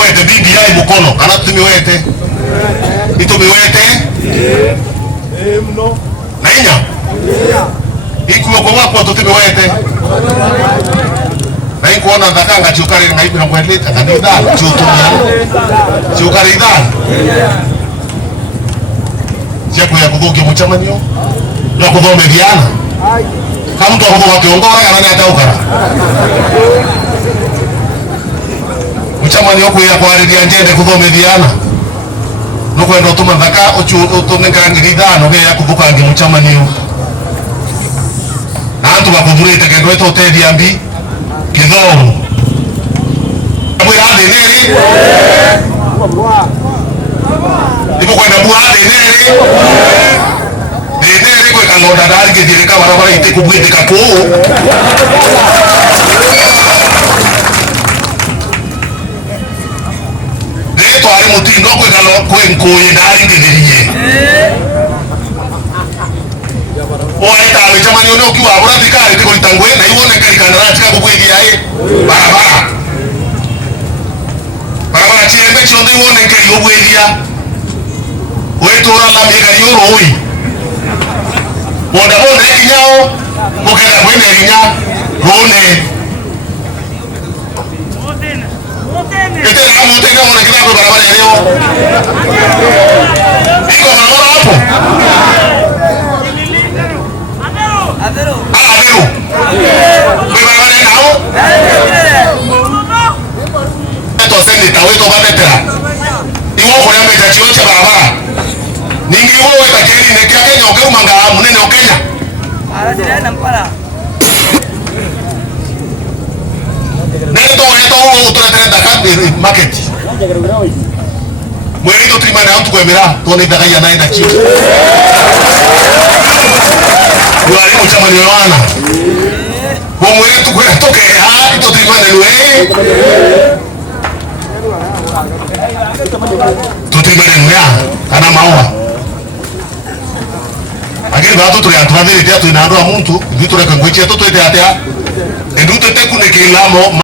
wete BBI mukono kana tumiwete itumiwete mno nainya ikuwa kwa wako tumiwete na ikuona ndakanga chukari ngaipi na kwendeta kanidana chutumia chukari dana siku ya kudhuki mchamanio na kudhomediana kama mtu akudhu wakiongora kana ataukara mchamanio kuya kwa aridia njende kudhomediana nukwenda utuma ndaka utunengera ngidano ya kudhuka ngi mchamanio na antu bakudhurite kendo eto tedi ambi kidhomo mwirade neri ipo kwenda mwirade neri neri kwe kalonda dari kithirika barabara ite kubwite kapu neto ari mutindo kwe kalo kwe nkoye dari kithiriye oaita amechamani ono kiwa abura tikari tiko litangwe na iwone kali kandarati kako kwegi yae barabara chiembe chonde iwone kali obwelia wetora la miega yoro oi boda boda kinyao mukega kwende kinya rone ete amo tena mona kila kwa barabara leo iko barabara hapo Adero. Barabara nao? Eto sende taweto babetera. Iwo kuna meja chioche barabara. Ningi iwo weka keri nekia Kenya okeru manga munene o Kenya. Arajira na mpala. Neto uwo tunatere Dakar market. Mwendo trimane autu kwemera tone dakaya naenda chio. Yuari mchamani wana bomwe tukwe toke ha ito trimane lwe tutrimane lwe ana maua agiri bato tuli atwadiri tia tuinando a muntu vitu reka ngwechi to twete atia endu tete kunekilamo